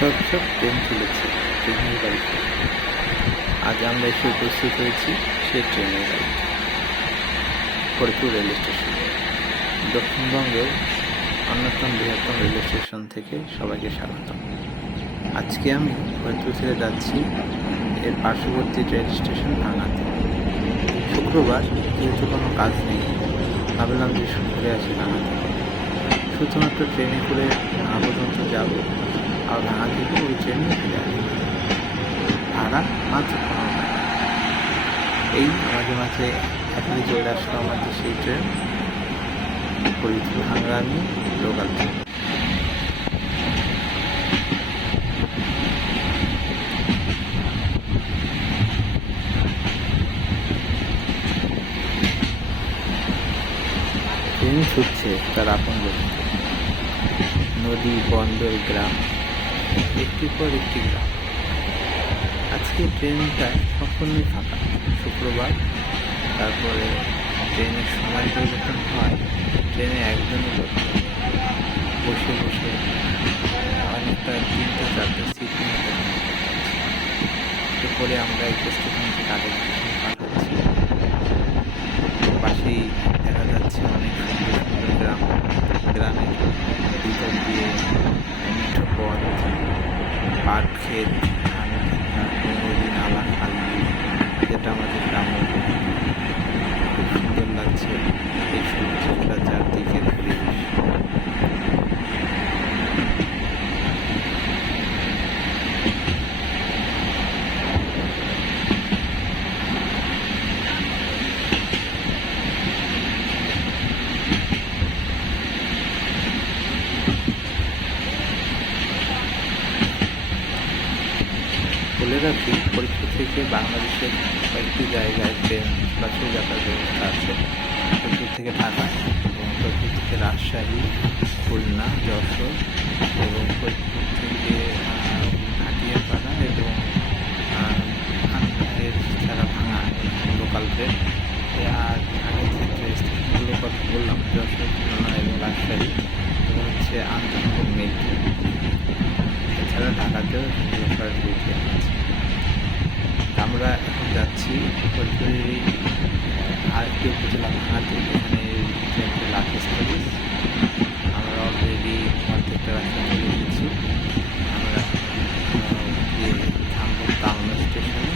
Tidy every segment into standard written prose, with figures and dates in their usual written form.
চকচক ট্রেন চলেছে ট্রেনের গাড়িতে। আজ আমরা এসে উপস্থিত হয়েছি সেই ট্রেনের গাড়িতে, ফরিদপুর রেল স্টেশন। দক্ষিণবঙ্গের অন্যতম বৃহত্তম রেল স্টেশন থেকে সবাইকে স্বাগতম। আজকে আমি ফরিদপুর থেকে যাচ্ছি এর পার্শ্ববর্তী রেল স্টেশন ভাঙাতে। শুক্রবার যেহেতু কোনো কাজ নেই, ভাবলাম যে ঘুরে আসি ভাঙাতে। শুধুমাত্র ট্রেনে করে ভাঙা পর্যন্ত যাবো, আর ভাঙা থেকে ওই ট্রেনে ফিরে আসবো। ভাড়া মাত্র 15 টাকা। এই আমাদের মাঝে এখনই চলে আসলো আমাদের সেই ট্রেন, ফরিদপুর ভাঙ্গাগামী লোকাল ট্রেন। ট্রেন ছুটছে তার আপন গতিতে। নদী, বন্দর, গ্রাম, একটির পর একটি গ্রাম। আজকে ট্রেনটা সম্পূর্ণই ফাঁকা, শুক্রবার। তারপরে ট্রেনের সময় পরিবর্তন হয়, ট্রেনে একজনই লোক বসে বসে অনেকটা 3-4টা সিট নিয়ে এরপরে আমরা একটা স্টেশন থেকে আরেক স্টেশনে পাঠাচ্ছি। পাশেই দেখা যাচ্ছে অনেক সুন্দর সুন্দর গ্রাম। গ্রামের ভিতর দিয়ে মিঠো পথ, পাট ক্ষেত, নদী, নালা, খাল, যেটা আমাদের গ্রাম্য। খুব সুন্দর লাগছে এই সবুজটা চারদিকের পরিবেশ। বলে রাখি, ফরিদপুর থেকে বাংলাদেশের কয়েকটি জায়গায় ট্রেন চলাচল যাতায়াত ব্যবস্থা আছে। ফরিদপুর থেকে ঢাকা এবং ফরিদপুর থেকে রাজশাহী, খুলনা, যশোর এবং ফরিদপুর থেকে হাটিয়াপাড়া এবং ছাড়া ভাঙা লোকাল ট্রেন। আর আগের ক্ষেত্রে স্টেশনগুলোর কথা বললাম, যশোর, খুলনা এবং রাজশাহী এবং হচ্ছে আন্তনগর মেল ট্রেন। এছাড়া ঢাকাতেও সরাসরি ট্রেন আছে। আমরা এখন যাচ্ছি ফরিদপুরেরই আরেকটি উপজেলা ভাঙাতে, যেখানে ট্রেনটি লাস্ট স্টপেজ। আমরা অলরেডি অর্ধেকটা রাস্তা চলে এসেছি। আমরা গিয়ে থামবো তালনা স্টেশনে।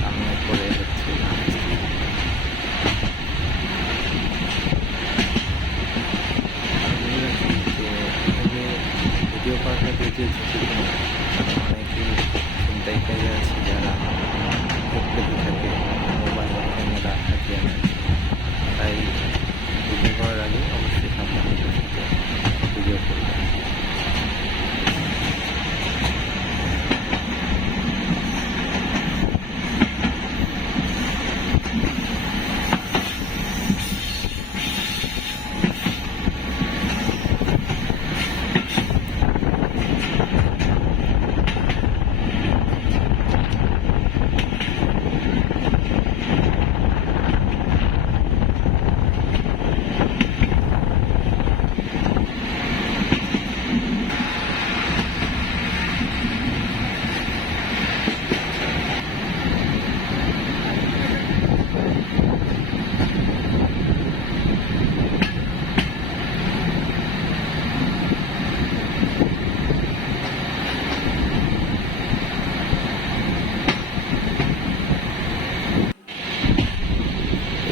তালনার পরে হচ্ছে ভাঙা স্টেশন। ভিডিও করাটা যদিও ঝুঁকিপূর্ণ, অনেকেই ছিনতাইকারী আছে যারা দেখতে থাকে মোবাইল বা ক্যামেরা হাতিয়ে আনছে। তাই ভিডিও করার আগে অবশ্যই সাবধানের সাথে ভিডিও করবেন।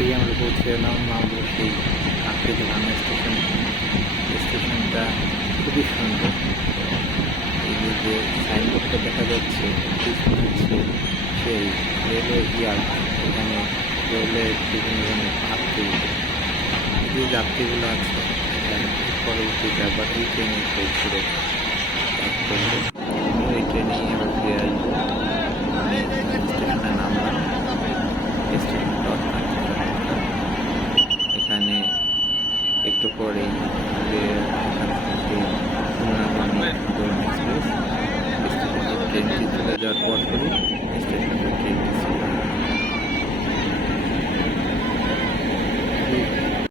এই আমরা পৌঁছে এলাম আমাদের সেই আকৃতি ভাঙা স্টেশন। স্টেশনটা খুবই সুন্দর। এই যে সাইনবোর্ডটা দেখা যাচ্ছে, পিছনে হচ্ছে সেই রেলওয়ে ইয়ার্ড। এখানে রেলের বিভিন্ন ধরনের যাত্রী, যে যাত্রীগুলো আছে পরবর্তীতে আবার এই ট্রেনে ঘুরে এই ট্রেনেই আবার ফিরে আসবো। আমি স্টেশনে নামলাম। স্টেশনটা এখানে একটু পরেই এক্সপ্রেস স্টেশনে ট্রেনটি চলে যাওয়ার পর পরই স্টেশনে ট্রেনটি ছিল।